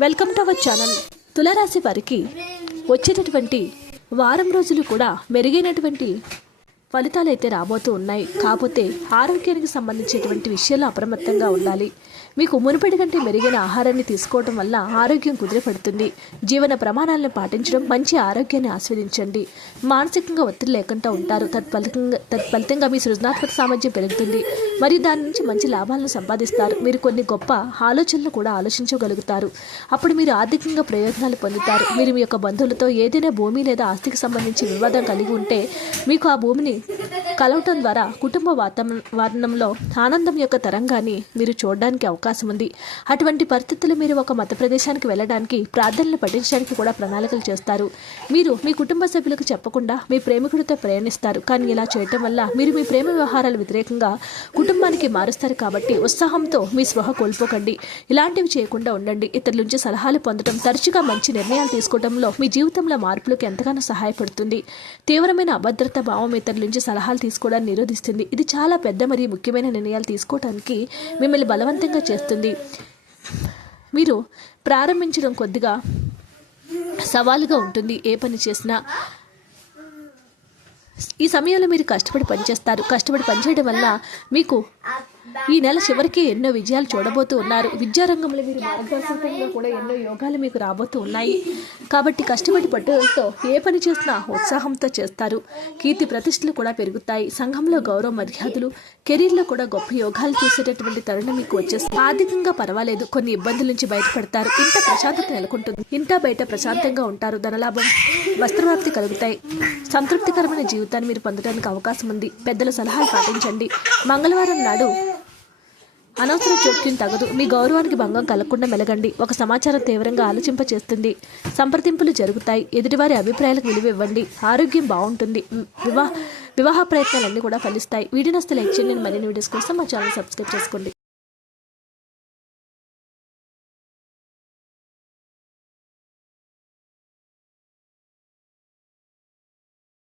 Welcome to our channel తులరాశి వారికి వచ్చేటటువంటి వారం రోజులు కూడా మెరుగైనటువంటి ఫలితాలు అయితే రాబోతూ ఉన్నాయి. కాకపోతే ఆరోగ్యానికి సంబంధించేటువంటి విషయాలు అప్రమత్తంగా ఉండాలి. మీకు మునుపటి కంటే మెరుగైన ఆహారాన్ని తీసుకోవడం వల్ల ఆరోగ్యం కుదిరిపడుతుంది. జీవన ప్రమాణాలను పాటించడం మంచి ఆరోగ్యాన్ని ఆస్వాదించండి. మానసికంగా ఒత్తిడి లేకుండా ఉంటారు. తత్ఫలితంగా తత్ఫలితంగా మీ సృజనాత్మక సామర్థ్యం పెరుగుతుంది. మరియు దాని నుంచి మంచి లాభాలను సంపాదిస్తారు. మీరు కొన్ని గొప్ప ఆలోచనలు కూడా ఆలోచించగలుగుతారు. అప్పుడు మీరు ఆర్థికంగా ప్రయోజనాలు పొందుతారు. మీరు మీ యొక్క బంధువులతో ఏదైనా భూమి లేదా ఆస్తికి సంబంధించి వివాదం కలిగి ఉంటే మీకు ఆ భూమిని Okay. కలవటం ద్వారా కుటుంబ వాతావరణంలో ఆనందం యొక్క తరంగాన్ని మీరు చూడడానికి అవకాశం ఉంది. అటువంటి పరిస్థితులు మీరు ఒక మత ప్రదేశానికి వెళ్ళడానికి ప్రార్థనలు పఠించడానికి కూడా ప్రణాళికలు చేస్తారు. మీరు మీ కుటుంబ సభ్యులకు చెప్పకుండా మీ ప్రేమికుడితో ప్రయాణిస్తారు. కానీ ఇలా చేయటం వల్ల మీరు మీ ప్రేమ వ్యవహారాలు వ్యతిరేకంగా కుటుంబానికి మారుస్తారు కాబట్టి ఉత్సాహంతో మీ స్పృహ కోల్పోకండి. ఇలాంటివి చేయకుండా ఉండండి. ఇతరుల నుంచి సలహాలు పొందడం తరచుగా మంచి నిర్ణయాలు తీసుకోవడంలో మీ జీవితంలో మార్పులకు ఎంతగానో సహాయపడుతుంది. తీవ్రమైన అభద్రత భావం ఇతరుల నుంచి సలహాలు తీసుకోవడాన్ని నిరోధిస్తుంది. ఇది చాలా పెద్ద మరియు ముఖ్యమైన నిర్ణయాలు తీసుకోవడానికి మిమ్మల్ని బలవంతంగా చేస్తుంది. మీరు ప్రారంభించడం కొద్దిగా సవాలుగా ఉంటుంది. ఏ పని చేసినా ఈ సమయంలో మీరు కష్టపడి పనిచేస్తారు. కష్టపడి పనిచేయడం వల్ల మీకు ఈ నెల చివరికి ఎన్నో విజయాలు చూడబోతూ ఉన్నారు. విద్యారంగంలో మీరు మార్గదర్శకంగా కూడా ఎన్నో యోగాలు మీకు రాబోతూ ఉన్నాయి. కాబట్టి కష్టపడి పట్టుదలతో ఏ పని చేసినా ఉత్సాహంతో చేస్తారు. కీర్తి ప్రతిష్టలు కూడా పెరుగుతాయి. సంఘంలో గౌరవ మర్యాదలు కెరీర్లో కూడా గొప్ప యోగాలు చూసేటటువంటి తరుణం మీకు వచ్చేస్తుంది. ఆర్థికంగా పర్వాలేదు. కొన్ని ఇబ్బందుల నుంచి బయటపడతారు. ఇంత ప్రశాంతత నెలకొంటుంది. ఇంట బయట ప్రశాంతంగా ఉంటారు. ధనలాభం వస్త్రప్రాప్తి కలుగుతాయి. సంతృప్తికరమైన జీవితాన్ని మీరు పొందడానికి అవకాశం ఉంది. పెద్దల సలహాలు పాటించండి. మంగళవారం నాడు అనవసర జోక్యం తగదు. మీ గౌరవానికి భంగం కలగకుండా మెలగండి. ఒక సమాచారం తీవ్రంగా ఆలోచింప చేస్తుంది సంప్రదింపులు జరుగుతాయి. ఎదుటివారి అభిప్రాయాలకు విలువ ఇవ్వండి. ఆరోగ్యం బాగుంటుంది. వివాహ వివాహ ప్రయత్నాలన్నీ కూడా ఫలిస్తాయి. వీడియోని వస్తే లైక్ చేయండి మరిన్ని వీడియోస్ కోసం మా ఛానల్ సబ్స్క్రైబ్ చేసుకోండి.